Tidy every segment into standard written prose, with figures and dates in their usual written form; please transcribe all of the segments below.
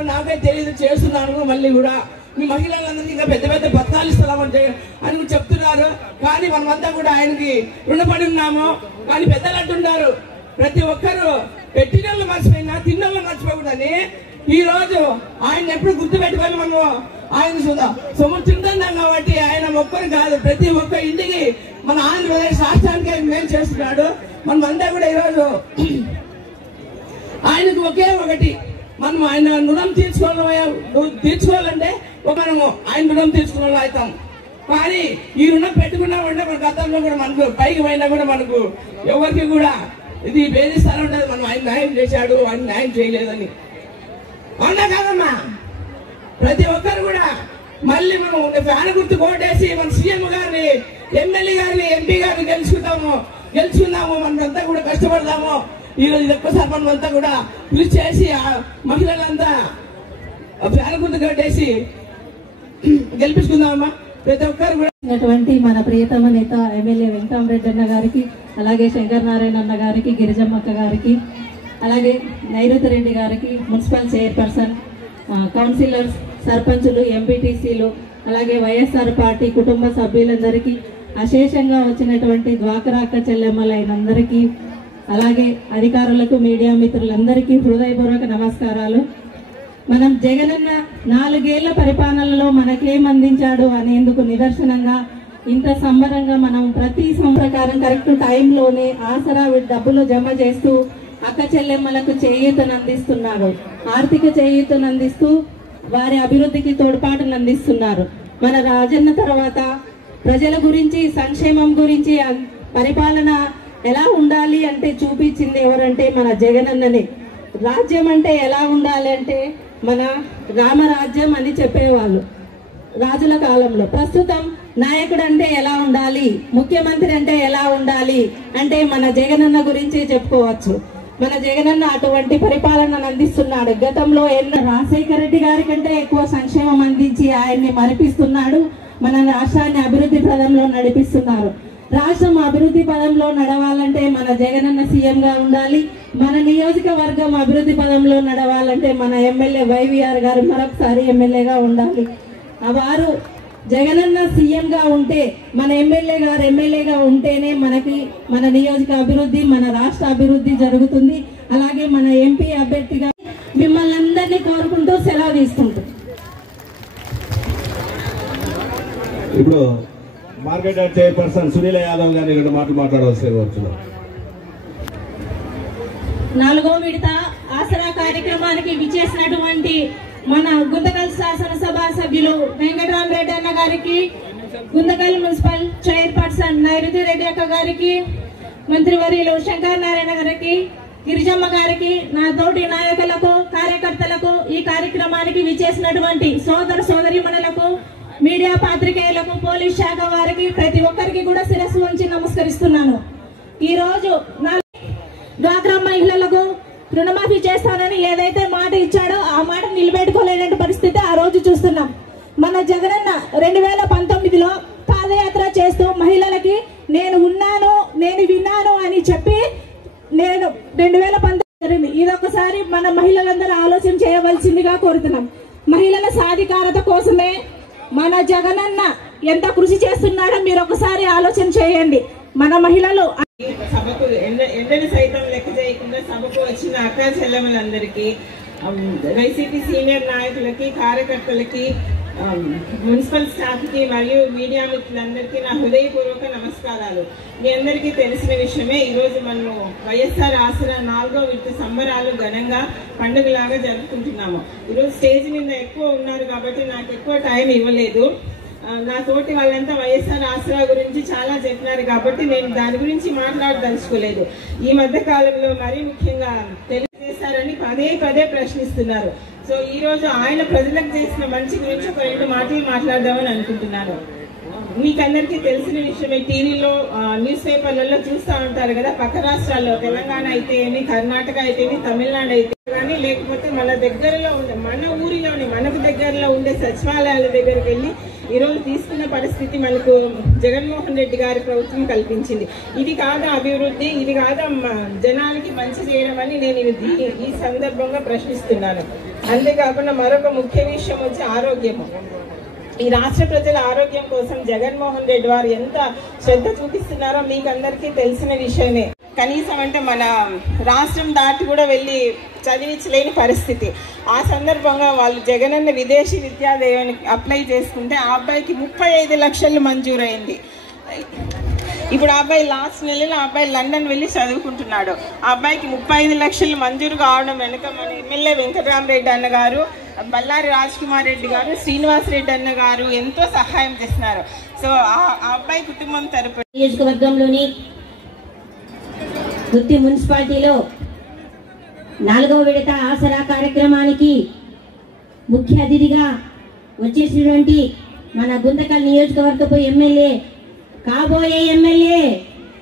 చేస్తున్నారో నాకే తెలియదు, చేస్తున్నాను. మళ్ళీ కూడా మీ మహిళలందరికీ ఇంకా పెద్ద పెద్ద పథకాలు ఇస్తున్నామని అని చెప్తున్నారు. కానీ మనమంతా కూడా ఆయనకి రుణపడి ఉన్నాము. కానీ పెద్దలు అంటున్నారు ప్రతి ఒక్కరు పెట్టినోళ్ళు మర్చిపోయినా తిన్నోళ్ళు మర్చిపోకూడదని. ఈ రోజు ఆయన ఎప్పుడు గుర్తు పెట్టుకొని మనము ఆయన సొమ్ముతుంటున్నాం కాబట్టి ఆయన ఒక్కరు కాదు, ప్రతి ఒక్క ఇంటికి మన ఆంధ్రప్రదేశ్ రాష్ట్రానికి ఆయన మేలు చేస్తున్నాడు. మనమంతా కూడా ఈరోజు ఆయనకు ఒకే ఒకటి, మనం ఆయన రుణం తీర్చుకోవాలంటే మనము ఆయన రుణం తీర్చుకోవాలి అవుతాం. కానీ ఈ రుణం పెట్టుకున్నా ఉంటే మన గతంలో కూడా మనకు పైకి పోయినా కూడా మనకు ఎవరికి కూడా ఇది వేధిస్తానే ఉంటుంది, మనం ఆయన న్యాయం చేశాడు, ఆయన న్యాయం చేయలేదని. అవునా కాదమ్మా? ప్రతి ఒక్కరు కూడా మళ్ళీ మనం ఫ్యాన్ గుర్తు కోటేసి మన సీఎం గారిని, ఎమ్మెల్యే గారిని, ఎంపీ గారిని గెలుచుకుందాము. మనమంతా కూడా కష్టపడదాము. ఈరోజు ఒక్కసారి మనమంతా కూడా కృషి చేసి మహిళలంతా ఫ్యాన్ గుర్తు కోటేసి గెలిపించుకుందామమ్మా. ప్రతి ఒక్కరు కూడా మన ప్రియతమ నేత ఎమ్మెల్యే వెంకటరామరెడ్డి అన్న గారికి, అలాగే శంకర్ నారాయణ అన్న గారికి, గిరిజమ్మక్క గారికి, అలాగే నైరుతి రెడ్డి గారికి, మున్సిపల్ చైర్పర్సన్, కౌన్సిలర్స్, సర్పంచులు, ఎంపీటీసీలు, అలాగే వైఎస్ఆర్ పార్టీ కుటుంబ సభ్యులందరికీ, అశేషంగా వచ్చినటువంటి డ్వాక్రా అక్క చెల్లెమ్మలైనందరికీ, అలాగే అధికారులకు, మీడియా మిత్రులందరికీ హృదయపూర్వక నమస్కారాలు. మనం జగనన్న 4 ఏళ్ల పరిపాలనలో మనకేం అందించాడు అనేందుకు నిదర్శనంగా ఇంత సంబరంగా మనం ప్రతి ప్రకారం కరెక్ట్ టైంలోనే ఆసరా డబ్బులు జమ చేస్తూ అక్క చెల్లెమ్మలకు చేయూతను అందిస్తున్నాడు. ఆర్థిక చేయూతను అందిస్తూ వారి అభివృద్ధికి తోడ్పాటును అందిస్తున్నారు. మన రాజన్న తర్వాత ప్రజల గురించి, సంక్షేమం గురించి, పరిపాలన ఎలా ఉండాలి అంటే చూపించింది ఎవరంటే మన జగనన్ననే. రాజ్యం అంటే ఎలా ఉండాలి అంటే మన రామరాజ్యం అని చెప్పేవాళ్ళు రాజుల కాలంలో. ప్రస్తుతం నాయకుడు అంటే ఎలా ఉండాలి, ముఖ్యమంత్రి అంటే ఎలా ఉండాలి అంటే మన జగనన్న గురించి చెప్పుకోవచ్చు. మన జగనన్న అటువంటి పరిపాలనను అందిస్తున్నాడు. గతంలో రాజశేఖర రెడ్డి గారి కంటే ఎక్కువ సంక్షేమం అందించి ఆయన్ని మరిపిస్తున్నాడు. మన రాష్ట్రాన్ని అభివృద్ధి పదంలో నడిపిస్తున్నారు. రాష్ట్రం అభివృద్ధి పదంలో నడవాలంటే మన జగనన్న సీఎంగా ఉండాలి. మన నియోజకవర్గం అభివృద్ధి పదంలో నడవాలంటే మన ఎమ్మెల్యే వైవీఆర్ గారు మరొకసారి ఎమ్మెల్యేగా ఉండాలి. వారు జగనన్న సీఎంగా ఉంటే, మన ఎమ్మెల్యే గారు ఎమ్మెల్యేగా ఉంటేనే మనకి మన నియోజక అభివృద్ధి, మన రాష్ట్ర అభివృద్ధి జరుగుతుంది. అలాగే మన ఎంపీ అభ్యర్థిగా మిమ్మల్ని అందరినీ కోరుకుంటూ సెలవు తీసుకుంటూ ఇప్పుడు market yard chairperson Sunila Yadav గారిని 2 మాటలు మాట్లాడవలసి వచ్చున్నాం. 4వ విడత ఆసరా కార్యక్రమానికి విచ్చేసినటువంటి మన గుంతకల్ శాసనసభ సభ్యులు వెంకటరామరెడ్డి అన్న గారికి, గుంతకల్ మున్సిపల్ చైర్పర్సన్ నైరుతి రెడ్డి అక్క గారికి, మంత్రివర్యులు శంకర్ నారాయణ గారికి, గిరిజమ్మ గారికి, నా తోటి నాయకులకు, కార్యకర్తలకు, ఈ కార్యక్రమానికి విచ్చేసినటువంటి సోదర సోదరీమణులకు, మీడియా పాత్రికేయులకు, పోలీస్ శాఖ వారికి, ప్రతి ఒక్కరికి కూడా శిరస్సు వంచి నమస్కరిస్తున్నాను. ఈ రోజు డ్వాక్రా మహిళలకు రుణమాఫీ చేస్తానని ఏదైతే మాట ఇచ్చాడో ఆ మాట నిలబెట్టుకోలేని పరిస్థితి ఆ రోజు చూస్తున్నాం. మన జగనన్న 2019లో పాదయాత్ర చేస్తూ మహిళలకి నేను ఉన్నాను, నేను విన్నాను అని చెప్పి నేను 2019 ఇదొకసారి మన మహిళలందరూ ఆలోచన చేయవలసిందిగా కోరుతున్నాం. మహిళల సాధికారత కోసమే మన జగనన్న ఎంత కృషి చేస్తున్నాడో మీరు ఒకసారి ఆలోచన చేయండి. మన మహిళలు సభకు ఎండని సైతం లెక్క చేయకుండా సభకు వచ్చిన అక్క చెల్లెమ్మలందరికీ, వైసీపీ సీనియర్ నాయకులకి, కార్యకర్తలకి, మున్సిపల్ స్టాఫ్ కి మరియు మీడియా మిత్రులందరికీ నా హృదయపూర్వక నమస్కారాలు. మీ అందరికీ తెలిసిన విషయమే, ఈరోజు మనము వైఎస్ఆర్ ఆసరా 4వ విడత సంబరాలు ఘనంగా పండుగలాగా జరుపుకుంటున్నాము. ఈరోజు స్టేజ్ మీద ఎక్కువ ఉన్నారు కాబట్టి నాకు ఎక్కువ టైం ఇవ్వలేదు. నా తోటి వాళ్ళంతా వైఎస్ఆర్ ఆసరా గురించి చాలా చెప్పినారు కాబట్టి నేను దాని గురించి మాట్లాడదలుచుకోలేదు. ఈ మధ్య కాలంలో మరీ ముఖ్యంగా తెలియజేస్తారని పదే ప్రశ్నిస్తున్నారు. సో ఈ రోజు ఆయన ప్రజలకు చేసిన మంచి గురించి ఒక 2 మాటలు మాట్లాడదామని అనుకుంటున్నాను. మీకందరికీ తెలిసిన విషయమే, టీవీలో న్యూస్ పేపర్లలో చూస్తూ ఉంటారు కదా, పక్క రాష్ట్రాల్లో తెలంగాణ అయితే ఏమి, కర్ణాటక అయితే ఏమి, తమిళనాడు అయితే కానీ, లేకపోతే మన దగ్గరలో ఉండే, మన ఊరిలోని మనకు దగ్గరలో ఉండే సచివాలయాల దగ్గరికి వెళ్ళి ఈరోజు తీసుకున్న పరిస్థితి మనకు జగన్మోహన్ రెడ్డి గారి ప్రభుత్వం కల్పించింది. ఇది కాదా అభివృద్ధి, ఇది కాదా జనానికి మంచి చేయడం అని నేను ఈ సందర్భంగా ప్రశ్నిస్తున్నాను. అంతేకాకుండా మరొక ముఖ్య విషయం వచ్చి ఆరోగ్యము. ఈ రాష్ట్ర ప్రజల ఆరోగ్యం కోసం జగన్మోహన్ రెడ్డి వారు ఎంత శ్రద్ధ చూపిస్తున్నారో మీకు అందరికీ తెలిసిన విషయమే. కనీసం అంటే మన రాష్ట్రం దాటి కూడా వెళ్ళి చదివించలేని పరిస్థితి. ఆ సందర్భంగా వాళ్ళు జగనన్న విదేశీ విద్యాదేవానికి అప్లై చేసుకుంటే ఆ అబ్బాయికి 35 లక్షలు మంజూరైంది. ఇప్పుడు ఆ అబ్బాయి లాస్ట్ నెలలో ఆ అబ్బాయి లండన్ వెళ్ళి చదువుకుంటున్నాడు. ఆ అబ్బాయికి 35 లక్షలు మంజూరు కావడం వెనుక మన ఎమ్మెల్యే వెంకటరామరెడ్డి అన్న గారు, బల్లారి రాజ్కుమార్ రెడ్డి గారు, శ్రీనివాస్ రెడ్డి అన్న గారు ఎంతో సహాయం చేస్తున్నారు. సో ఆ అబ్బాయి కుటుంబం తరపున నియోజకవర్గంలోని గుత్తి మున్సిపాలిటీలో 4వ విడత ఆసరా కార్యక్రమానికి ముఖ్య అతిథిగా వచ్చేసినటువంటి మన గుంతకల్ నియోజకవర్గపు ఎమ్మెల్యే, కాబోయే ఎమ్మెల్యే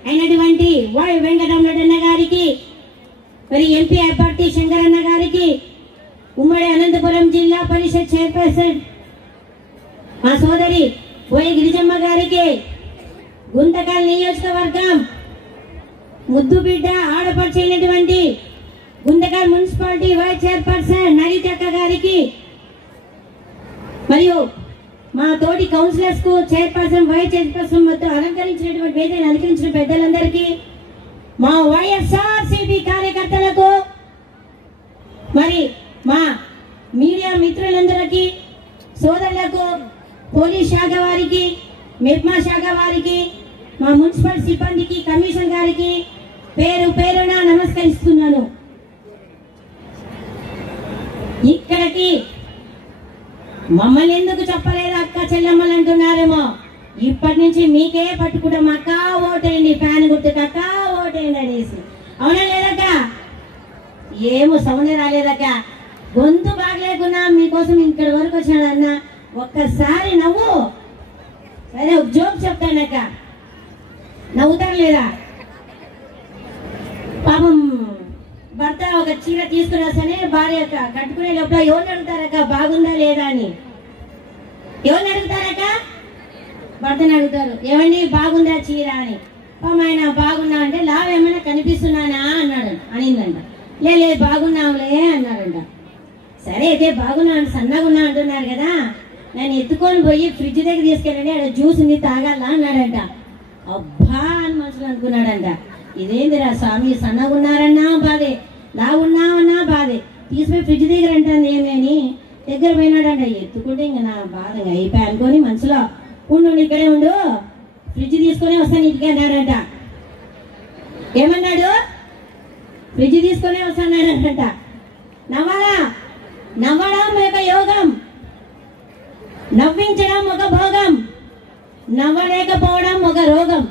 అయినటువంటి వై వెంకటరామరెడ్డి అన్న గారికి, మరి ఎంపీ అభ్యర్థి శంకరన్న గారికి, ఉమ్మడి అనంతపురం జిల్లా పరిషత్ చైర్పర్సన్ మా సోదరి పోయి గిరిజమ్మ గారికి, గుంతకల్ నియోజకవర్గం ముద్దు బిడ్డ ఆడపడిచినటువంటి గుంతకల్ మున్సిపాలిటీ వైస్ చైర్పర్సన్ నరితక్క గారికి, మరియు మా తోటి కౌన్సిలర్స్ కు చైర్పర్సన్ వైస్ చైర్పర్సన్ మొత్తం అలంకరించినటువంటి వేదికను అలంకరించిన పెద్దలందరికీ, మా వైఎస్ఆర్సీపీ కార్యకర్తలకు, మరి మా మీడియా మిత్రులందరికీ, సోదరులకు, పోలీస్ శాఖ వారికి, మెప్మా శాఖ వారికి, మా మున్సిపల్ సిబ్బందికి, కమిషన్ గారికి పేరు పేరున నమస్కరిస్తున్నాను. ఇక్కడికి మమ్మల్ని ఎందుకు చెప్పలేదు అక్క చెల్లెమ్మలు అంటున్నారేమో. ఇప్పటి నుంచి మీకే పట్టుకుంటాం, అక్క ఓటేయండి, ఫ్యాన్ గుర్తుకు అక్క ఓటేయండి అనేసి. అవునా లేదక్క? ఏమో సౌండ్ రాలేదక్క, గొంతు బాగలేకున్నా మీకోసం ఇక్కడ వరకు వచ్చాడన్న. ఒక్కసారి నవ్వు. సరే ఒక జోక్ చెప్తానక్క, నవ్వుతారు లేదా? పాపం భర్త ఒక చీర తీసుకుని వస్తేనే భార్య కట్టుకునే లోపల ఎవరిని అడుగుతారక్క బాగుందా లేదా అని? ఎవరిని అడుగుతారక్క? భర్తని అడుగుతారు, ఏమండి బాగుందా చీర అని. పాపం ఆయన బాగున్నా అంటే లావ్ ఏమైనా కనిపిస్తున్నానా అన్నాడు, అనిందంట. లేదు బాగున్నావులే అన్నాడంట. సరే అయితే బాగున్నా అంటే సన్నగా ఉన్నా అంటున్నారు కదా, నేను ఎత్తుకొని పోయి ఫ్రిడ్జ్ దగ్గర తీసుకెళ్ళండి, అక్కడ జ్యూస్ ఉంది తాగాల అన్నాడంట. అబ్బా అని మనసులో అనుకున్నాడంట, ఇదేందిరా స్వామి, సన్నగా ఉన్నారన్నా బాధే, లావున్నామన్నా బాధే, తీసుకుపోయి ఫ్రిడ్జ్ దగ్గర అంటాను ఏమేని దగ్గర పోయినాడంట. ఎత్తుకుంటే ఇంకా నా బాధ అయిపోయి అనుకొని మనసులో ఉండు ఇక్కడే ఉండు, ఫ్రిడ్జ్ తీసుకొని వస్తాను ఇంటికి అన్నాడంట. ఏమన్నాడు? ఫ్రిడ్జ్ తీసుకొని వస్తానంట. నవ్వాలా? నవ్వడం ఒక యోగం, నవ్వించడం ఒక భోగం, నవ్వలేకపోవడం ఒక రోగం.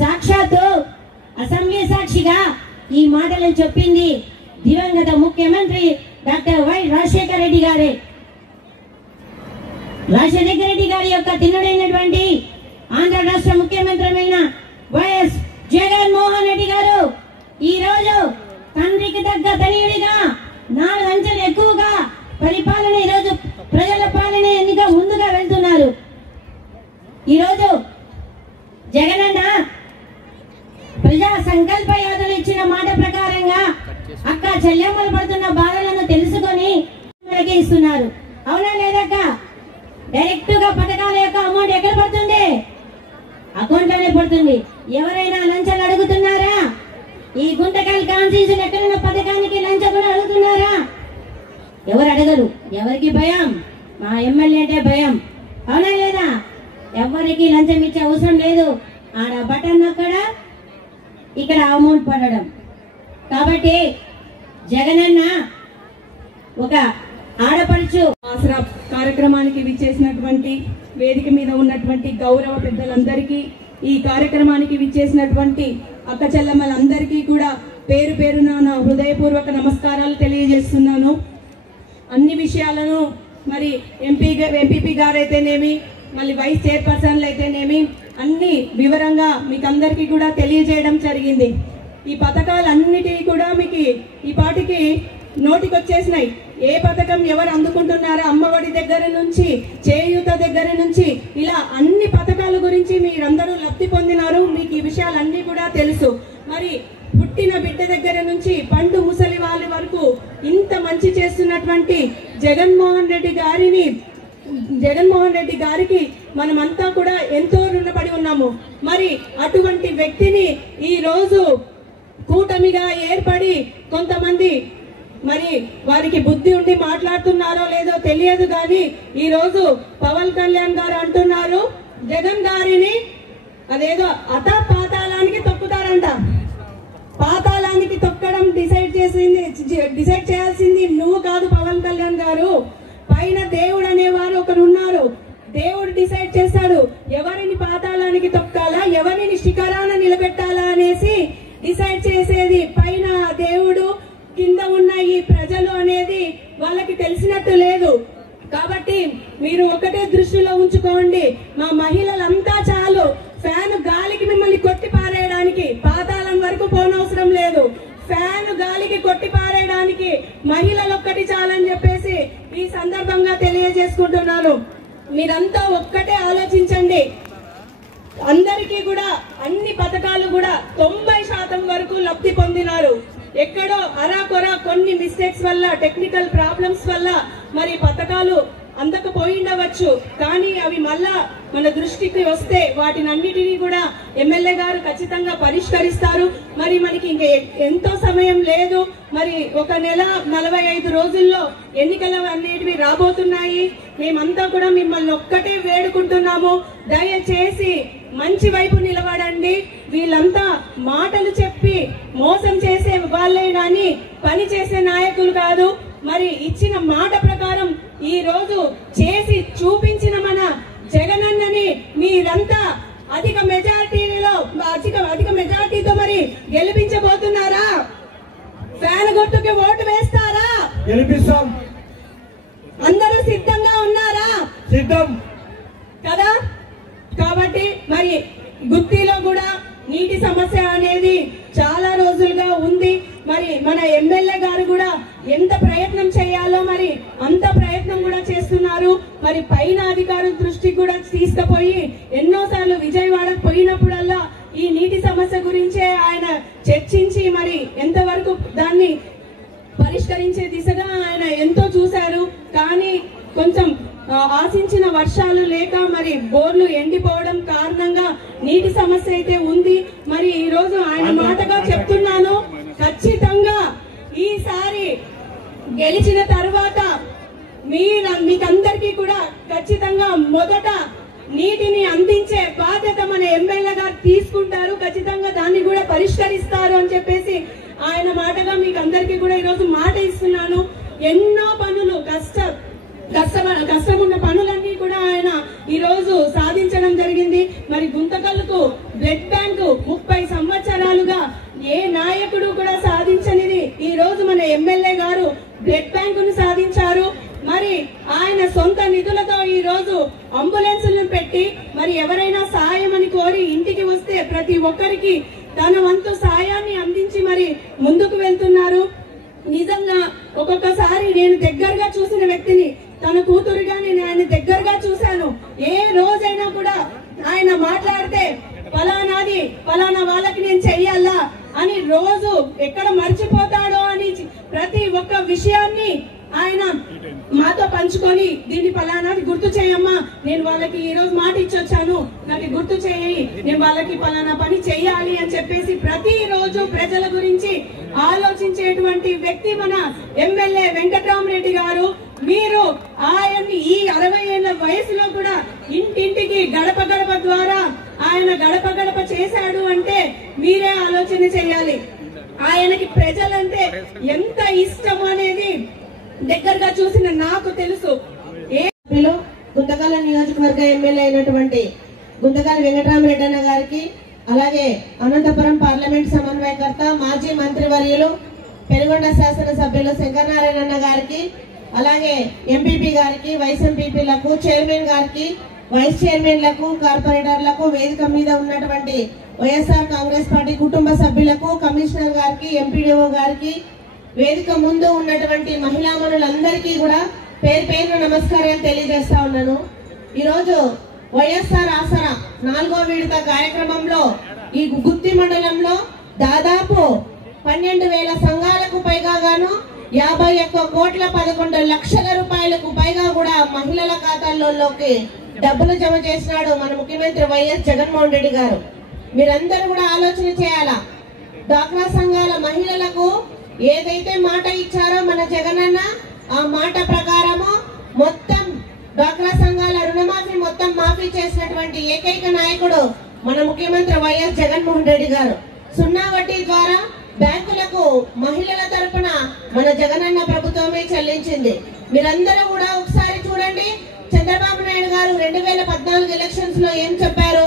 సాక్షాత్తు అసెంబ్లీ సాక్షిగా ఈ మాటలను చెప్పింది దివంగత ముఖ్యమంత్రి డాక్టర్ వై రాజశేఖర రెడ్డి గారే. రాజశేఖర రెడ్డి గారి యొక్క తిన్నుడైనటువంటి ఆంధ్ర రాష్ట్ర ముఖ్యమంత్రి వైఎస్ జగన్మోహన్ రెడ్డి గారు ఈ రోజు తండ్రికి తగ్గ తనయుడిగా 4 అంచెలు ఎక్కువగా పరిపాలన, ఈరోజు ప్రజల పాలన ఎన్నిక ముందుగా వెళ్తున్నారు. ఈరోజు జగనన్న ప్రజా సంకల్ప యాత్రలు ఇచ్చిన మాట ప్రకారంగా అక్క చెల్లెమ్మలు పడుతున్న బాధలను తెలుసుకొని ఇస్తున్నారు. అవునా లేదక్క? డైరెక్ట్ గా పథకాల యొక్క అమౌంట్ ఎక్కడ పడుతుంది? అకౌంట్ లోనే పడుతుంది. ఎవరైనా లంచాలు అడుగుతున్నారా? ఈ గుంతకల్ కాన్స్టిట్యూషన్ ఎక్కడున్న పథకానికి లంచం కూడా అడుగుతున్నారా? ఎవరు అడగరు. ఎవరికి భయం? మా ఎమ్మెల్యే అంటే భయం. అవునా లేదా? ఎవరికి లంచం ఇచ్చే అవసరం లేదు. ఆడ బటన్ అక్కడ, ఇక్కడ అమౌంట్ పడడం. కాబట్టి జగనన్న ఒక ఆడపడుచు ఆసరా కార్యక్రమానికి విచ్చేసినటువంటి, వేదిక మీద ఉన్నటువంటి గౌరవ పెద్దలందరికీ, ఈ కార్యక్రమానికి విచ్చేసినటువంటి అక్క చెల్లెమ్మలందరికీ కూడా పేరు పేరున నా హృదయపూర్వక నమస్కారాలు తెలియజేస్తున్నాను. అన్ని విషయాలను మరి ఎంపీపీ గారైతేనేమి, మళ్ళీ వైస్ చైర్పర్సన్లు అయితేనేమి అన్ని వివరంగా మీకు అందరికీ కూడా తెలియజేయడం జరిగింది. ఈ పథకాలన్నిటి కూడా మీకు ఈ పాటికి నోటికి వచ్చేసినాయి. ఏ పథకం ఎవరు అందుకుంటున్నారో అమ్మఒడి దగ్గర నుంచి, చేయూత దగ్గర నుంచి, ఇలా అన్ని పథకాల గురించి మీరందరూ లబ్ధి పొందినారు. మీకు ఈ విషయాలన్నీ కూడా తెలుసు. మరి పుట్టిన బిడ్డ దగ్గర నుంచి పండు ముసలి వాళ్ళ వరకు ఇంత మంచి చేస్తున్నటువంటి జగన్మోహన్ రెడ్డి గారికి మనమంతా కూడా ఎంతో రుణపడి ఉన్నాము. మరి అటువంటి వ్యక్తిని ఈ రోజు కూటమిగా ఏర్పడి కొంతమంది మరి వారికి బుద్ధి ఉండి మాట్లాడుతున్నారో లేదో తెలియదు, కానీ ఈ రోజు పవన్ కళ్యాణ్ గారు అంటున్నారు జగన్ గారిని అదేదో పాతాళానికి తొక్కుతారంట. పాతాళానికి తొక్కడం డిసైడ్ చేయాల్సింది నువ్వు కాదు పవన్ కళ్యాణ్ గారు. పైన దేవుడు అనేవారు ఒకరు ఉన్నారు. దేవుడు డిసైడ్ చేస్తాడు ఎవరిని పాతాళానికి తొక్కాలా, ఎవరిని శిఖరాన నిలబెట్టాలా అనేసి డిసైడ్ చేసేది పైన దేవుడు, కింద ఉన్న ఈ ప్రజలు అనేది వాళ్ళకి తెలిసినట్టు లేదు. కాబట్టి మీరు ఒకటే దృష్టిలో ఉంచుకోండి, మా మహిళలంతా చాలు ఫ్యాన్ గాలికి మిమ్మల్ని కొట్టి పారేయడానికి, పాతాళం వరకు పోనవసరం లేదు. ఫ్యాన్ గాలికి కొట్టి పారేయడానికి మహిళలు ఒక్కటి చాలని చెప్పేసి ఈ సందర్భంగా తెలియజేసుకుంటున్నాను. మీరంతా ఒక్కటే ఆలోచించండి. అందరికీ కూడా అన్ని పథకాలు కూడా 90% వరకు లబ్ధి పొందినారు. ఎక్కడో అరాకొర కొన్ని మిస్టేక్స్ వల్ల, టెక్నికల్ ప్రాబ్లమ్స్ వల్ల మరి పథకాలు అందకపోయిండవచ్చు, కానీ అవి మళ్ళా మన దృష్టికి వస్తే వాటినన్నిటినీ కూడా ఎమ్మెల్యే గారు ఖచ్చితంగా పరిష్కరిస్తారు. మరి మనకి ఇంక ఎంతో సమయం లేదు. మరి 1 నెల 45 రోజుల్లో ఎన్నికలు అనేటివి రాబోతున్నాయి. మేమంతా కూడా మిమ్మల్ని ఒక్కటే వేడుకుంటున్నాము, దయచేసి మంచి వైపు నిలబడండి. వీళ్ళంతా మాటలు చెప్పి మోసం చేసే వాళ్ళే గాని పని చేసే నాయకులు కాదు. మరి ఇచ్చిన మాట ప్రకారం ఈ రోజు చేసి చూపించిన మన జగనన్నని మీరంతా అధిక మెజారిటీతో మరి గెలిపించబోతున్నారా? ఫ్యాన్ గుర్తుకి ఓటు వేస్తారా? గెలిపిస్తాం. అందరూ సిద్ధంగా ఉన్నారా? సిద్ధం కదా. కాబట్టి మరి గుత్తిలో కూడా నీటి సమస్య అనేది చాలా రోజులుగా ఉంది. మరి మన ఎమ్మెల్యే గారు కూడా ఎంత ప్రయత్నం చేయాలో మరి అంత ప్రయత్నం కూడా చేస్తున్నారు. మరి పైన అధికారుల దృష్టికి కూడా తీసుకుపోయి ఎన్నోసార్లు విజయవాడకు పోయినప్పుడల్లా ఈ నీటి సమస్య గురించే ఆయన చర్చించి మరి ఎంతవరకు దాన్ని పరిష్కరించే దిశగా ఆయన ఎంతో చూశారు. కానీ కొంచెం ఆశించిన వర్షాలు లేక మరి బోర్లు ఎండిపోవడం కారణంగా నీటి సమస్య అయితే ఉంది. మరి ఈ రోజు ఆయన మాటగా చెప్తున్నాను, ఖచ్చితంగా ఈసారి గెలిచిన తర్వాత మీకందరికీ కూడా ఖచ్చితంగా మొదట నీటిని అందించే బాధ్యత మన ఎమ్మెల్యే గారు తీసుకుంటారు. ఖచ్చితంగా దాన్ని కూడా పరిష్కరిస్తారు అని చెప్పేసి ఆయన మాటగా మీకు అందరికీ కూడా ఈరోజు మాట ఇస్తున్నాను. ఎన్నో పనులు కష్టమున్న పనులన్నీ కూడా ఆయన ఈ రోజు సాధించడం జరిగింది. మరి గుంతకల్లుకు బ్లడ్ బ్యాంకు 30 సంవత్సరాలుగా ఏ నాయకుడు కూడా సాధించనిది ఈ రోజు మన ఎమ్మెల్యే గారు బ్లడ్ బ్యాంకును సాధించారు. మరి ఆయన సొంత నిధులతో ఈ రోజు అంబులెన్సులను పెట్టి మరి ఎవరైనా సాయం అని కోరి ఇంటికి వస్తే ప్రతి ఒక్కరికి తన వంతు సాయాన్ని అందించి మరి ముందుకు వెళ్తున్నారు. నిజంగా ఒక్కొక్కసారి నేను దగ్గరగా చూసిన వ్యక్తిని, తన కూతురుగా నేను ఆయన దగ్గరగా చూశాను. ఏ రోజైనా కూడా ఆయన మాట్లాడితే ఫలానా వాళ్ళకి నేను చెయ్యాలా అని రోజు ఎక్కడ మర్చిపోతాడో అని ప్రతి ఒక్క విషయాన్ని ఆయన మాతో పంచుకొని దీన్ని ఫలానాది గుర్తు చేయమ్మా, నేను వాళ్ళకి ఈ రోజు మాట ఇచ్చొచ్చాను, నాకు గుర్తు చేయి, నేను వాళ్ళకి ఫలానా పని చెయ్యాలి అని చెప్పేసి ప్రతి రోజు ప్రజల గురించి ఆలోచించేటువంటి వ్యక్తి మన ఎమ్మెల్యే వెంకట్రామరెడ్డి గారు. మీరు ఆయన్ని ఈ 60 ఏళ్ల వయసులో కూడా ఇంటింటికి గడప ద్వారా ఆయన గడప చేశాడు అంటే మీరే ఆలోచన చేయాలి. ఆయనకి ప్రజలంటే ఎంత ఇష్టం అనేది దగ్గరగా చూసిన నాకు తెలుసు. గుంతకల్ నియోజకవర్గ ఎమ్మెల్యే అయినటువంటి గుంతకల్ వెంకట్రామరెడ్డి అన్న గారికి, అలాగే అనంతపురం పార్లమెంట్ సమన్వయకర్త మాజీ మంత్రివర్యులు పెనుగొండ శాసనసభ్యులు శంకరనారాయణ అన్న గారికి, అలాగే ఎంపీపీ గారికి, వైస్ ఎంపీపీలకు, చైర్మన్ గారికి, వైస్ చైర్మన్లకు, కార్పొరేటర్లకు, వేదిక మీద ఉన్నటువంటి వైఎస్ఆర్ కాంగ్రెస్ పార్టీ కుటుంబ సభ్యులకు, కమిషనర్ గారికి, ఎంపీడీఓ గారికి, వేదిక ముందు ఉన్నటువంటి మహిళామణులందరికీ కూడా పేరు పేరున నమస్కారాలు తెలియజేస్తా ఉన్నాను. ఈరోజు వైఎస్ఆర్ ఆసరా 4వ విడత కార్యక్రమంలో ఈ గుత్తి మండలంలో దాదాపు 12,000 సంఘాలకు పైగా గాను 51 కోట్ల 11 లక్షల రూపాయలకు పైగా కూడా మహిళల ఖాతాల్లోకి డబ్బులు జమ చేసినాడు మన ముఖ్యమంత్రి వైఎస్ జగన్మోహన్ రెడ్డి గారు. మీరందరూ కూడా ఆలోచన చేయాలా. డ్వాక్రా సంఘాల మహిళలకు ఏదైతే మాట ఇచ్చారో మన జగనన్న, ఆ మాట ప్రకారము మొత్తం డ్వాక్రా సంఘాల రుణమాఫీ మొత్తం మాఫీ చేసినటువంటి ఏకైక నాయకుడు మన ముఖ్యమంత్రి వైఎస్ జగన్మోహన్ రెడ్డి గారు. 0 వడ్డీ ద్వారా బ్యాంకులకు మహిళల తరపున మన జగనన్న ప్రభుత్వమే చెల్లించింది. మీరందరూ కూడా ఒకసారి చూడండి, చంద్రబాబు నాయుడు గారు 2014 ఎలక్షన్స్ లో ఏం చెప్పారు?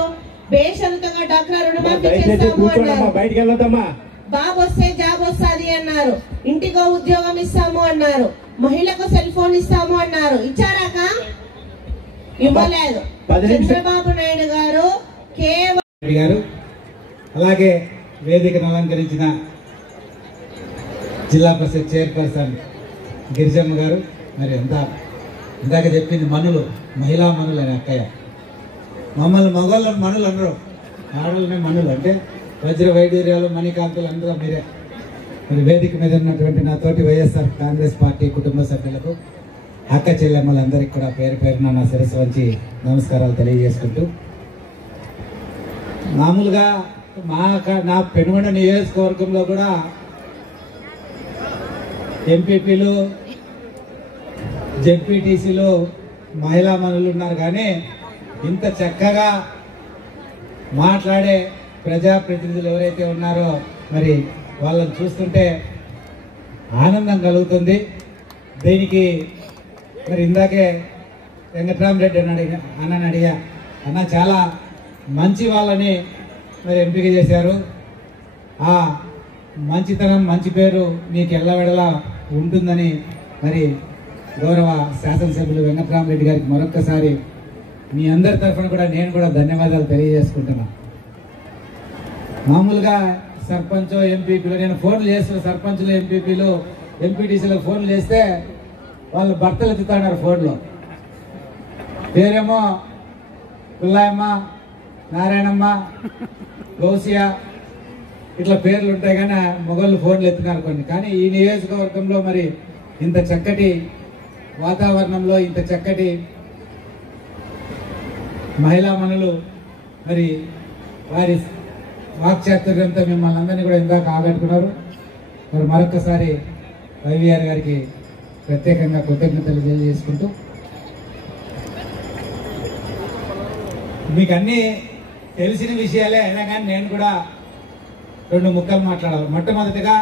బేషరతుగా డ్వాక్రా రుణమాఫీ చేస్తాము అన్నారు. బాబు వస్తే జాబ్ వస్తుంది అన్నారు. ఇంటికో ఉద్యోగం ఇస్తాము అన్నారు. మహిళకు సెల్ ఫోన్ ఇస్తాము అన్నారు. ఇచ్చారాక? ఇవ్వలేదు. చంద్రబాబు నాయుడు గారు కేవలం అలాగే వేదికను అలంకరించిన జిల్లా పరిషత్ చైర్పర్సన్ గిరిజమ్మ గారు, మరి ఇందాక చెప్పింది మనులు, మహిళా మనులు అని అక్కయ్య. మమ్మల్ని మగవాళ్ళని మనులు అనరు, ఆడవాళ్ళని మనులు. అంటే వజ్ర వైడూర్యాలు మణికాంతులు అందరూ మీరే. మరి వేదిక మీద ఉన్నటువంటి నాతోటి వైఎస్ఆర్ కాంగ్రెస్ పార్టీ కుటుంబ సభ్యులకు, అక్క చెల్లెమ్మలందరికీ కూడా పేరు పేరున నా శిరస్సు వంచి నమస్కారాలు తెలియజేసుకుంటూ, మామూలుగా నా పెనుగొండ నియోజకవర్గంలో కూడా ఎంపీపీలు, జెడ్పీటీసీలు, మహిళా మనులు ఉన్నారు. కానీ ఇంత చక్కగా మాట్లాడే ప్రజాప్రతినిధులు ఎవరైతే ఉన్నారో మరి వాళ్ళని చూస్తుంటే ఆనందం కలుగుతుంది. దీనికి మరి ఇందాకే వెంకట్రామరెడ్డి అన్నని అడిగా, అన్న చాలా మంచి వాళ్ళని మరి ఎంపిక చేశారు. ఆ మంచితనం, మంచి పేరు మీకు ఎల్లవెడలా ఉంటుందని మరి గౌరవ శాసనసభ్యులు వెంకట్రామరెడ్డి గారికి మరొక్కసారి మీ అందరి తరఫున కూడా నేను కూడా ధన్యవాదాలు తెలియజేసుకుంటున్నా. మామూలుగా సర్పంచ్, ఎంపీపీలు, నేను ఫోన్లు చేస్తున్న సర్పంచ్లు, ఎంపీపీలు, ఎంపీటీసీలకు ఫోన్లు చేస్తే వాళ్ళు భర్తలు ఎత్తుతున్నారు ఫోన్లో. పేరేమో పుల్లాయమ్మ, నారాయణమ్మ, గౌసియా ఇట్లా పేర్లు ఉంటాయి. కానీ మొగళ్ళు ఫోన్లు ఎత్తున్నారు కొన్ని. కానీ ఈ నియోజకవర్గంలో మరి ఇంత చక్కటి వాతావరణంలో ఇంత చక్కటి మహిళా మనులు మరి వారి వాక్చాతుర్యంతో మిమ్మల్ని అందరినీ కూడా ఇందాక ఆగట్టుకున్నారు. మరి మరొకసారి వైవిఆర్ గారికి ప్రత్యేకంగా కృతజ్ఞతలు తెలియజేసుకుంటూ, మీకు అన్నీ తెలిసిన విషయాలే అయినా కానీ నేను కూడా 2 ముక్కలు మాట్లాడాలి. మొట్టమొదటిగా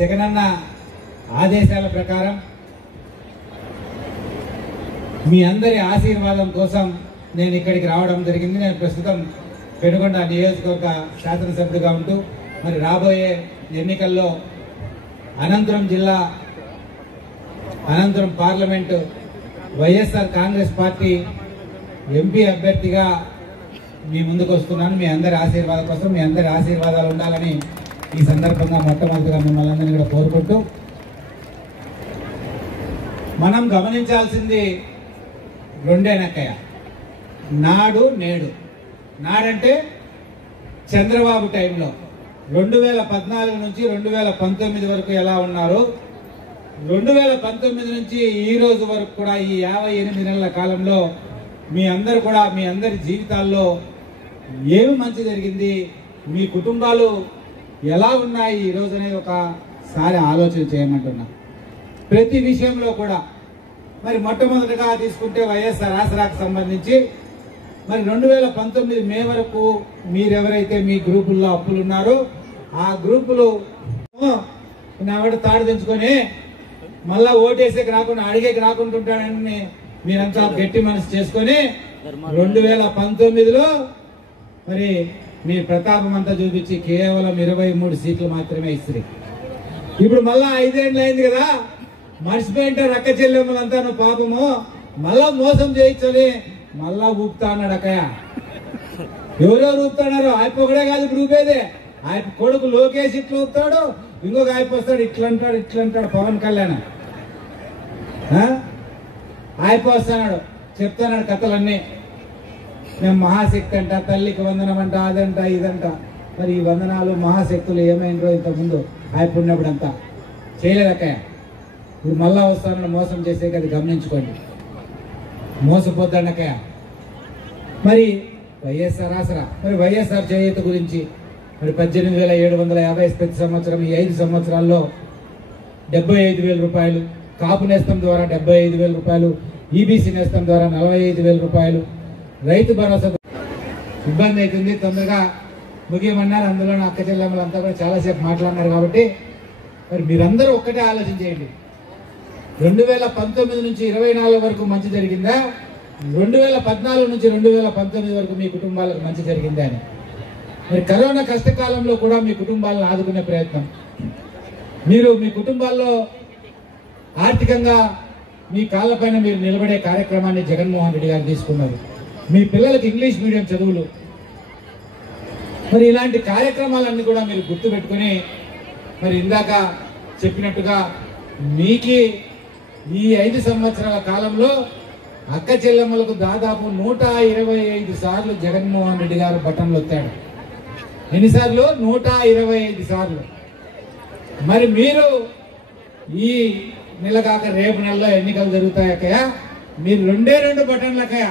జగనన్న ఆదేశాల ప్రకారం మీ అందరి ఆశీర్వాదం కోసం నేను ఇక్కడికి రావడం జరిగింది. నేను ప్రస్తుతం పెనుగొండ నియోజకవర్గ శాసనసభ్యుడిగా ఉంటూ మరి రాబోయే ఎన్నికల్లో అనంతపురం జిల్లా, Anantapuram parliament YSR Congress party MP అభ్యర్థిగా మీ ముందుకు వస్తున్నాను. మీ అందరి ఆశీర్వాదం కోసం, మీ అందరి ఆశీర్వాదాలు ఉండాలని ఈ సందర్భంగా మొట్టమొదటిగా మిమ్మల్ని అందరినీ కూడా కోరుకుంటూ, మనం గమనించాల్సింది రెండేనక్కయ్య, నాడు నేడు. నాడంటే చంద్రబాబు టైంలో 2014 నుంచి 2019 వరకు ఎలా ఉన్నారు, 2019 నుంచి ఈ రోజు వరకు కూడా ఈ 58 నెలల కాలంలో మీ అందరు కూడా మీ అందరి జీవితాల్లో ఏమి మంచి జరిగింది, మీ కుటుంబాలు ఎలా ఉన్నాయి ఈ రోజు అనేది ఒకసారి ఆలోచన చేయమంటున్నా. ప్రతి విషయంలో కూడా మరి మొట్టమొదటిగా తీసుకుంటే వైఎస్ఆర్ ఆసరాకు సంబంధించి మరి 2019 మే వరకు మీరెవరైతే మీ గ్రూపుల్లో అప్పులు ఉన్నారో ఆ గ్రూపులు నావిడ తాడు తెంచుకొని మళ్ళా ఓటేసేకి రాకుండా అడిగేకి రాకుండా ఉంటాడని మీరంతా గట్టి మనసు చేసుకొని 2019లో మరి మీ ప్రతాపం అంతా చూపించి కేవలం 23 సీట్లు మాత్రమే ఇస్తుంది. ఇప్పుడు మళ్ళా 5 ఏళ్ళు అయింది కదా, మర్చిపోయింటారు అక్క చెల్లెమ్మలంతా పాపము, మళ్ళా మోసం చేయించని మళ్ళా ఊపుతా అన్నాడు అక్కయ్య. ఎవరెవరు ఊపుతున్నారు? ఆయన ఒకడే కాదు గ్రూప్ ఏదే, ఆయన కొడుకు లోకేష్ ఇట్లా ఊపుతాడు, ఇంకొక అయిపోస్తాడు ఇట్లంటాడు పవన్ కళ్యాణ్ అయిపోస్తున్నాడు, చెప్తున్నాడు కథలన్నీ. మేము మహాశక్తి అంట, తల్లికి వందనం అంట, అదంట ఇదంట. మరి ఈ వందనాలు మహాశక్తులు ఏమైందో ఇంతకుముందు అయిపోయినప్పుడు అంతా చేయలేదక్కయ్య. ఇప్పుడు మళ్ళా వస్తానని మోసం చేసే అది గమనించుకోండి, మోసపోద్దన్నక్కయ్య. మరి వైఎస్ఆర్ ఆసరా, మరి వైఎస్ఆర్ చేయూత గురించి మరి 18,750 ప్రతి సంవత్సరం, ఈ 5 సంవత్సరాల్లో 75,000 రూపాయలు, కాపు నేస్తం ద్వారా 75,000 రూపాయలు, ఈబీసీ నేస్తం ద్వారా 45,000 రూపాయలు, రైతు భరోసా. ఇబ్బంది అవుతుంది, తొందరగా ముగియమన్నారు. అందులో నా అక్క చెల్లెమ్మలంతా కూడా చాలాసేపు మాట్లాడినారు. కాబట్టి మరి మీరందరూ ఒక్కటే ఆలోచన చేయండి, 2019 నుంచి 24 వరకు మంచి జరిగిందా, 2014 నుంచి 2019 వరకు మీ కుటుంబాలకు మంచి జరిగిందా అని. మరి కరోనా కష్టకాలంలో కూడా మీ కుటుంబాలను ఆదుకునే ప్రయత్నం, మీరు మీ కుటుంబాల్లో ఆర్థికంగా మీ కాళ్ళపైన మీరు నిలబడే కార్యక్రమాన్ని జగన్మోహన్ రెడ్డి గారు తీసుకున్నారు. మీ పిల్లలకు ఇంగ్లీష్ మీడియం చదువులు, మరి ఇలాంటి కార్యక్రమాలన్నీ కూడా మీరు గుర్తుపెట్టుకుని, మరి ఇందాక చెప్పినట్టుగా మీకు ఈ 5 సంవత్సరాల కాలంలో అక్క చెల్లెమ్మలకు దాదాపు 125 సార్లు జగన్మోహన్ రెడ్డి గారు బటన్లు వచ్చాడు. ఎన్నిసార్లు? 125 సార్లు. మరి మీరు ఈ నెల కాక రేపు నెలలో ఎన్నికలు జరుగుతాయక్కయ్య, మీరు 2 బటన్లక్కయ్య.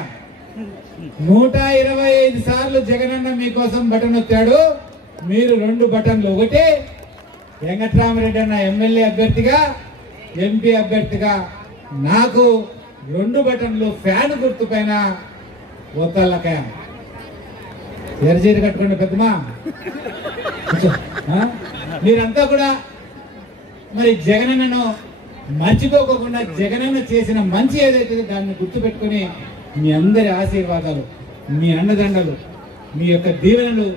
125 సార్లు జగనన్న మీకోసం బటన్ వచ్చాడు, మీరు 2 బటన్లు. ఒకటి వెంకట్రామరెడ్డి అన్న ఎమ్మెల్యే అభ్యర్థిగా, ఎంపీ అభ్యర్థిగా నాకు 2 బటన్లు ఫ్యాన్ గుర్తు పైన ఒత్తాలక్కయ్య. ఎర్రచీర కట్టుకోండి పెద్దమా. మీరంతా కూడా మరి జగనన్నను మర్చిపోకుండా, జగనన్న చేసిన మంచి ఏదైతే దాన్ని గుర్తుపెట్టుకుని మీ అందరి ఆశీర్వాదాలు, మీ అండదండలు, మీ యొక్క దీవెనలు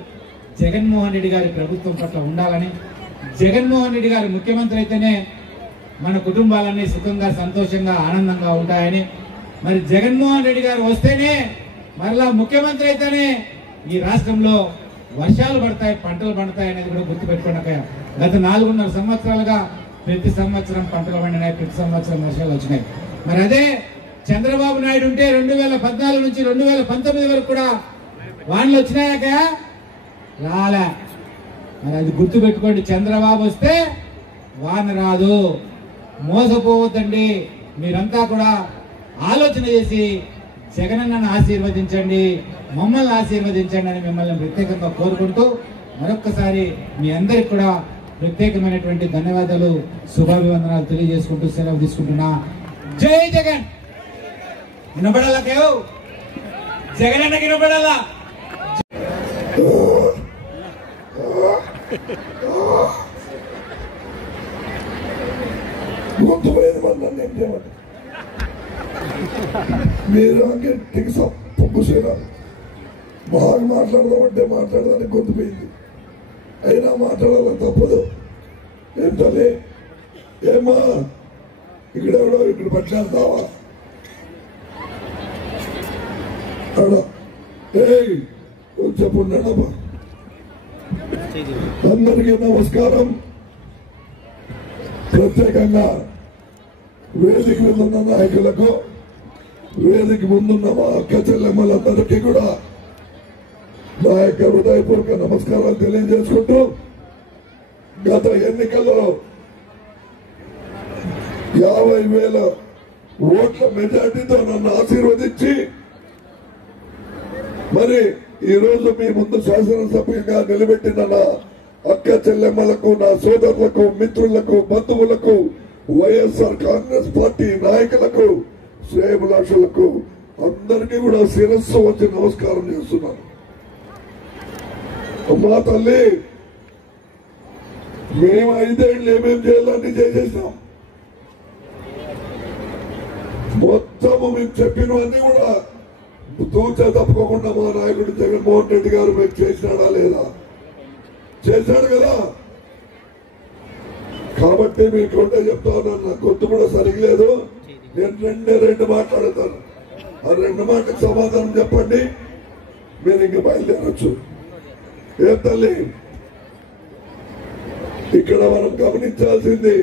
జగన్మోహన్ రెడ్డి గారి ప్రభుత్వం పట్ల ఉండాలని, జగన్మోహన్ రెడ్డి గారు ముఖ్యమంత్రి అయితేనే మన కుటుంబాలన్నీ సుఖంగా, సంతోషంగా, ఆనందంగా ఉంటాయని, మరి జగన్మోహన్ రెడ్డి గారు వస్తేనే, మరలా ముఖ్యమంత్రి అయితేనే ఈ రాష్ట్రంలో వర్షాలు పడతాయి, పంటలు పండుతాయి అనేది కూడా గుర్తుపెట్టుకోండి. గత 4.5 సంవత్సరాలుగా ప్రతి సంవత్సరం పంటలు పండినాయి, ప్రతి సంవత్సరం వర్షాలు వచ్చినాయి. మరి అదే చంద్రబాబు నాయుడు ఉంటే 2014 నుంచి 2019 వరకు కూడా వానలు వచ్చినాయాక రాలే. మరి అది గుర్తుపెట్టుకోండి, చంద్రబాబు వస్తే వాన రాదు. మోసపోవద్దండి. మీరంతా కూడా ఆలోచన చేసి జగనన్నను ఆశీర్వదించండి, మమ్మల్ని ఆశీర్వదించండి అని మిమ్మల్ని ప్రత్యేకంగా కోరుకుంటూ మరొక్కసారి మీ అందరికి కూడా ప్రత్యేకమైనటువంటి ధన్యవాదాలు, శుభాభివందనాలు తెలియజేసుకుంటూ సెలవు తీసుకుంటున్నా. జై జగన్. వినపడాలా? జగనన్నకి వినపడాలా? మీరు గట్టికి పొక్కుసేనా బాగా మాట్లాడదామంటే మాట్లాడదానికి గొంతుపోయింది, అయినా మాట్లాడాల తప్పదు. ఏం తల్లి, ఏమా ఇక్కడెవడో ఇక్కడ పట్టినాస్తావా? చెప్పున్నాడమ్మా. అందరికీ నమస్కారం. ప్రత్యేకంగా వేదిక మీద ఉన్న నాయకులకు, వేదిక ముందున్న మా అక్క చెల్లెమ్మలందరికీ కూడా నా యొక్క హృదయపూర్వక నమస్కారాలు తెలియజేసుకుంటూ, గత ఎన్నికల్లో 50,000 ఓట్ల మెజార్టీతో నన్ను ఆశీర్వదించి మరి ఈ రోజు మీ ముందు శాసనసభ్యులుగా నిలబెట్టిన నా అక్క చెల్లెమ్మలకు, నా సోదరులకు, మిత్రులకు, బంధువులకు, వైఎస్ఆర్ కాంగ్రెస్ పార్టీ నాయకులకు, శ్రేయభిలాషులకు అందరికీ కూడా శిరస్సు వచ్చి నమస్కారం చేస్తున్నాను. మా తల్లి, మేము 5 ఏళ్ళు ఏమేమి చేయాలని చేసేసాం. మొత్తము మేము చెప్పినవన్నీ కూడా తూచా తప్పుకోకుండా మా నాయకుడు జగన్మోహన్ రెడ్డి గారు మేము చేసినాడా లేదా? చేశాడు కదా. కాబట్టి మీకు కొంటే చెప్తా ఉన్నాను, నా గొంతు కూడా సరిగలేదు. నేను 2 మాట్లాడతాను. ఆ 2 మాటలకు సమాధానం చెప్పండి, మీరు ఇంక బయలుదేరచ్చు. ఏం తల్లి, ఇక్కడ మనం గమనించాల్సింది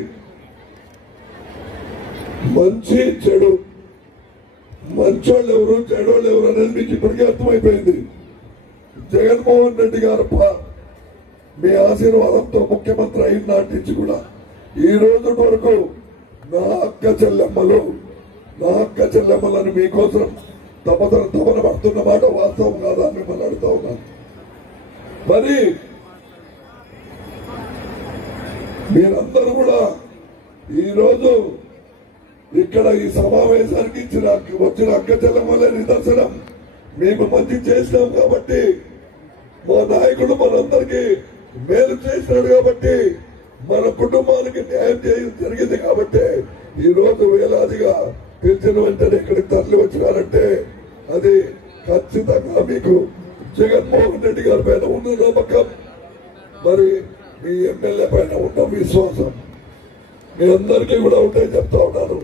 మంచి చెడు, మంచోళ్ళు ఎవరు చెడోళ్ళు ఎవరు అనేది మీకు ఇప్పటికే అర్థమైపోయింది. జగన్మోహన్ రెడ్డి గారు మీ ఆశీర్వాదంతో ముఖ్యమంత్రి అయిన నాటి నుంచి కూడా ఈ రోజు వరకు నా అక్క చెల్లెమ్మలను మీకోసం తపన పడుతున్న మాట వాస్తవం కాదా మిమ్మల్ని అడుగుతా ఉన్నాను. మరి మీరందరూ కూడా ఈరోజు ఇక్కడ ఈ సమావేశానికి వచ్చిన అక్క చెల్లెమ్మలే నిదర్శనం. మేము మంచి చేసినాం కాబట్టి, మా నాయకుడు మనందరికీ మేలు చేసినాడు కాబట్టి, మన కుటుంబానికి న్యాయం చేయడం జరిగింది కాబట్టి ఈ రోజు వేలాదిగా పిలిచిన వెంటనే ఇక్కడికి తరలి వచ్చినారంటే అది ఖచ్చితంగా మీకు జగన్మోహన్ రెడ్డి గారి పైన ఉన్న నమ్మకం, మరి మీ ఎమ్మెల్యే పైన ఉన్న విశ్వాసం మీ అందరికీ కూడా ఉంటాయి చెప్తా ఉన్నాను.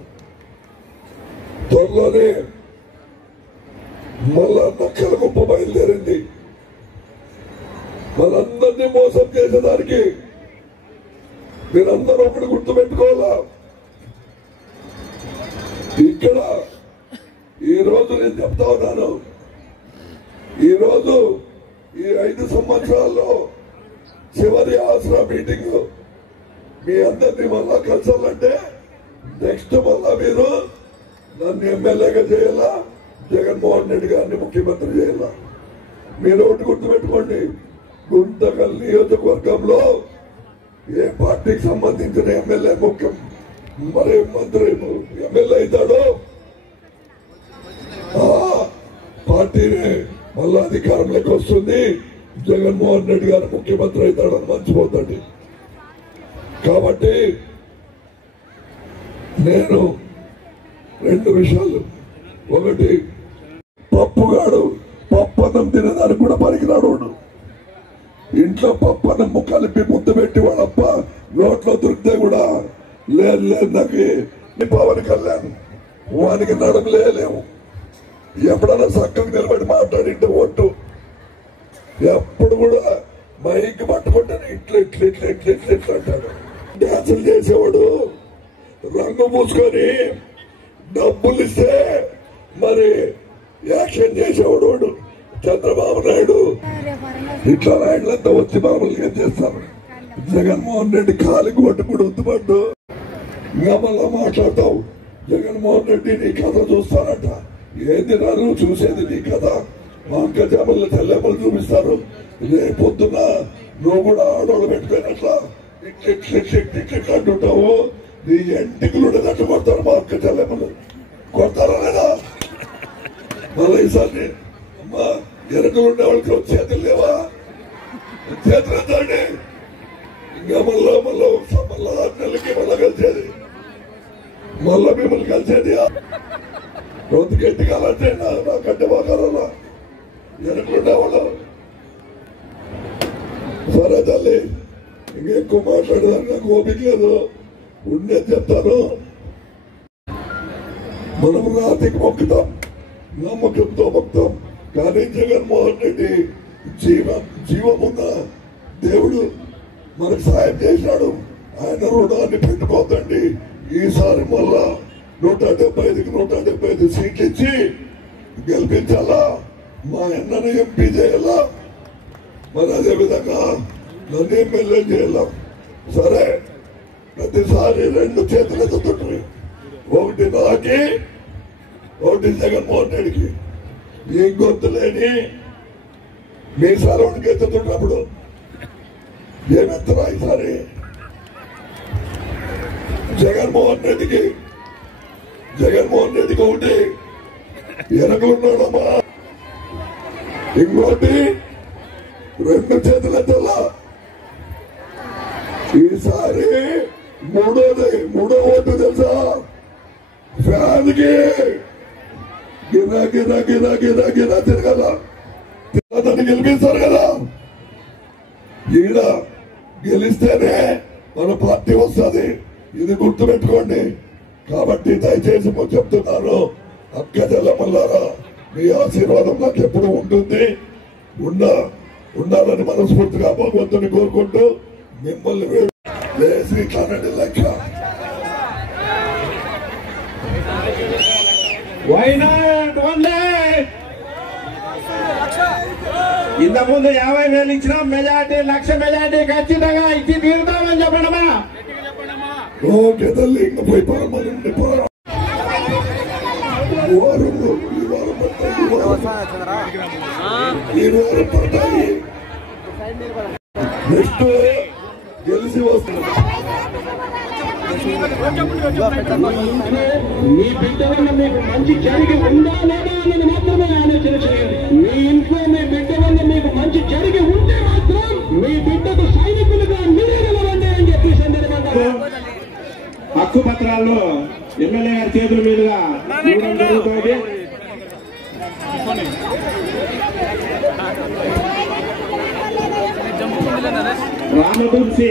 త్వరలోనే మళ్ళా నక్కల గుంపు బయలుదేరింది. మనందరినీ మోసం చేసేదానికి మీరందరూ ఒకటి గుర్తుపెట్టుకోవాలా. ఇక్కడ ఈ రోజు నేను చెప్తా ఉన్నాను, ఈ రోజు ఈ 5 సంవత్సరాల్లో చివరి ఆసరా మీటింగ్ మీ అందరినీ మళ్ళా కలిసాలంటే నెక్స్ట్ మళ్ళా మీరు నన్ను ఎమ్మెల్యేగా చేయాలా, జగన్మోహన్ రెడ్డి గారిని ముఖ్యమంత్రి చేయాలా. మీరు ఒకటి గుర్తుపెట్టుకోండి, గుంతకల్ నియోజకవర్గంలో ఏ పార్టీకి సంబంధించిన ఎమ్మెల్యే మరి మంత్రి ఎమ్మెల్యే అవుతాడో ఆ పార్టీని మళ్ళా అధికారంలోకి వస్తుంది, జగన్మోహన్ రెడ్డి గారు ముఖ్యమంత్రి అవుతాడని మర్చిపోతాడు. కాబట్టి నేను 2 విషయాలు, ఒకటి పప్పుగాడు పప్పన్నం తినేదానికి కూడా పనికిరాడు. ఇంట్లో పప్పన్నం కలిపి ముద్ద పెట్టి వాళ్ళప్ప నోట్లో దొరికితే కూడా లేదు నాకు పవన్ కళ్యాణ్ వానికి నడపలేము. ఎప్పుడైనా చక్కగా నిలబడి మాట్లాడింటే ఒట్టు, ఎప్పుడు కూడా మైకి పట్టుకుంటే ఇట్లా అంటాడు. డ్యాన్సులు చేసేవాడు రంగు పూసుకొని డబ్బులు ఇస్తే మరి యాక్షన్ చేసేవాడు వాడు చంద్రబాబు నాయుడు. ఇట్లా నాయుడులంతా వచ్చి మామూలుగా చేస్తారు. జగన్మోహన్ రెడ్డి కాలికి పట్టుకుని ఉద్దుపడ్డు ఇంకా మళ్ళా మాట్లాడతావు. జగన్మోహన్ రెడ్డి నీ కథ చూస్తారట. ఏంది రాను చూసేది నీ కథ? మా అక్క చెల్లెమ్మలు చూపిస్తారు. రేపొద్దున నువ్వు కూడా ఆడవాళ్ళు పెట్టుకున్నట్లా ఇట్లా అంటుంటావు. నీ ఎంటికలు తట్టు కొడతారు మా అక్క చెల్లెమ్మలు. కొడతారా లేదా? మళ్ళీ ఈసారి అమ్మా ఎరుకలు ఉండే వాళ్ళకి చేతులు లేవా? చేతులు ఎంతండి? ఇంకా మళ్ళా 6 నెలలకి మళ్ళా కలిసేది, మళ్ళా మిమ్మల్ని కలిసేది. రోజు గట్టి కాలంటే నాకంటే బాగా ఎరుకలుండే వాళ్ళు. సరే తల్లి, ఇంకెక్కువ మాట్లాడేదాన్ని నాకు ఓపిక లేదు. ఉండేది చెప్తాను. మనం రాతికి మొక్కుతాం, నమ్మకంతో మొక్కుతాం. కానీ జగన్మోహన్ రెడ్డి జీవమున్న దేవుడు మనకు సాయం చేశాడు. ఆయన రుణాన్ని పెట్టుకోద్దండి. ఈసారి మళ్ళా 175కి 175 సీట్లు ఇచ్చి గెలిపించాలా, మా అన్నను ఎంపీ చేయాలా, మరి అదే విధంగా నన్ను ఎమ్మెల్యే చేయాలా. సరే, ప్రతిసారి 2 చేతులు ఎత్తుతుంటారు. ఒకటి నాకి, ఒకటి జగన్మోహన్ రెడ్డికి. ఏం గొంతులేని మీ సరౌండ్కి ఎత్తుతున్నప్పుడు ఏమెత్తరా ఈసారి? జగన్మోహన్ రెడ్డికి ఒకటి ఎనకలున్నాడమ్మా, ఇంకోటి 2 చేతులు ఎత్తలా. ఈసారి మూడో ఓటు తెలుసా? ఫ్యాన్కి గిరా తిరగల. అతన్ని గెలిపిస్తారు కదా. ఈడ గెలిస్తేనే మన పార్టీ వస్తుంది. ఇది గుర్తుపెట్టుకోండి. కాబట్టి దయచేసి చెప్తున్నాను, అక్క చెల్లెమ్మలారా, మీ ఆశీర్వాదం నాకు ఎప్పుడు ఉంటుంది, ఉండాలని మనస్ఫూర్తిగా భగవంతుని కోరుకుంటూ మిమ్మల్ని శ్రీకారెడ్డి లెక్క ఇంతకుముందు 50,000 ఇచ్చిన మెజార్టీ 1,00,000 మెజార్టీ ఖచ్చితంగా ఇచ్చి తీరుతామని చెప్పండమ్మా. ఓకే తల్లి ఇంకా పోయి పరమానండి పడతాయి నెక్స్ట్ గెలిచి వస్తుంది. మీ బిడ్డ వల్ల మీకు మంచి జరిగి ఉందా లేదా అన్నది మాత్రమే ఆలోచన చేయండి. మీ ఇంట్లో మీ బిడ్డ వల్ల మీకు మంచి జరిగి ఉంటే మాత్రం మీ బిడ్డకు సైనికులుగా మీరే నిలవండి అని చెప్పి సందర్భంగా హక్కు పత్రాల్లో ఎమ్మెల్యే గారి చేతుల మీదుగా ఇవ్వడం జరుగుతుంది. రామతులసి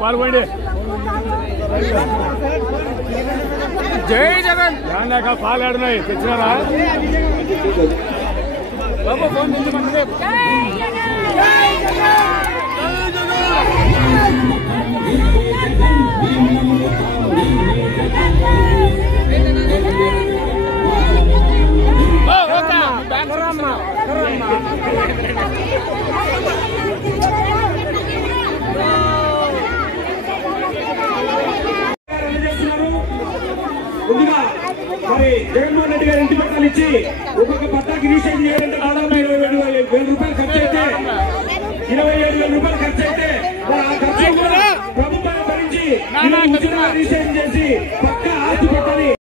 పాల్గొండి. జై జగన్ దాకా పాలు ఆడినాయి తెచ్చినారా బాబు ఫోన్ తెచ్చమంటే ముందుగా మరి జగన్మోహన్ రెడ్డి గారి ఇంటి పట్టాలు ఇచ్చి ఒక్కొక్క పట్టాకి రిజిస్ట్రేషన్ చేయాలంటే దాదాపు 27,000 రూపాయలు ఖర్చు అయితే 27,000 రూపాయలు ఖర్చు అయితే మరి ఆ ఖర్చు కూడా ప్రభుత్వాన్ని భరించి రిజిస్ట్రేషన్ చేసి పక్కా ఆస్తి పట్టాలి